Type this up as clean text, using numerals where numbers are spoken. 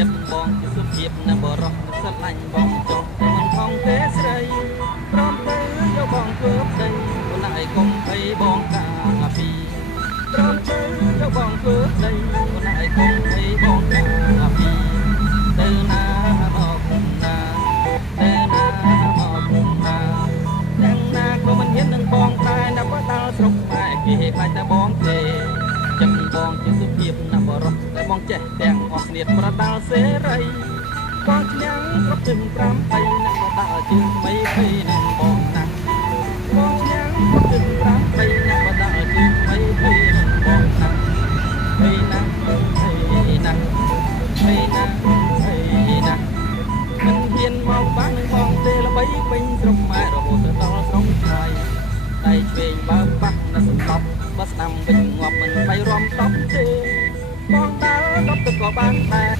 ចិត្តបងជាសុភាពណាបរោះសិតឡាញ់បងចុះតែមិនថងទេស្រីព្រមទៅយកបងធ្វើប្តីខ្លួនឯងកុំភ័យបងកាពីព្រមទៅយកបងធ្វើប្តីខ្លួនឯងកុំភ័យបងកាពីទៅណាមកណាទៅណាមកណាទាំងណាក៏មិនហ៊ាននឹងបងតែណាបើដល់ស្រុកខ្មែរគេខ្លាចតែបងទេចិត្តបងជាសុភាពណាបរោះតែបងចេះទាំងអស់គ្នាប្រដាល់សេរីបងឈ្នះគ្រប់ជើង5 3ណាស់ក៏ដើរជើងថ្មីភ័យនឹងបងណាស់បងឈ្នះគ្រប់ជើង5 3ណាស់ក៏ដើរជើងថ្មីភ័យនឹងបងណាស់ភ័យណាស់ភ័យណាស់ភ័យណាស់ភ័យណាស់មិនហ៊ានមកបាក់នឹងបងទេល្បីពេញស្រុកម៉ែរហូតដល់ស្រុកឆ្ងាយតែឆ្វេងបើបាក់ណាស់សំឡប់បើស្ដាំវិញងាប់មិនបីរំតប់ទេបងដើរដល់ទឹកក៏បានដែរ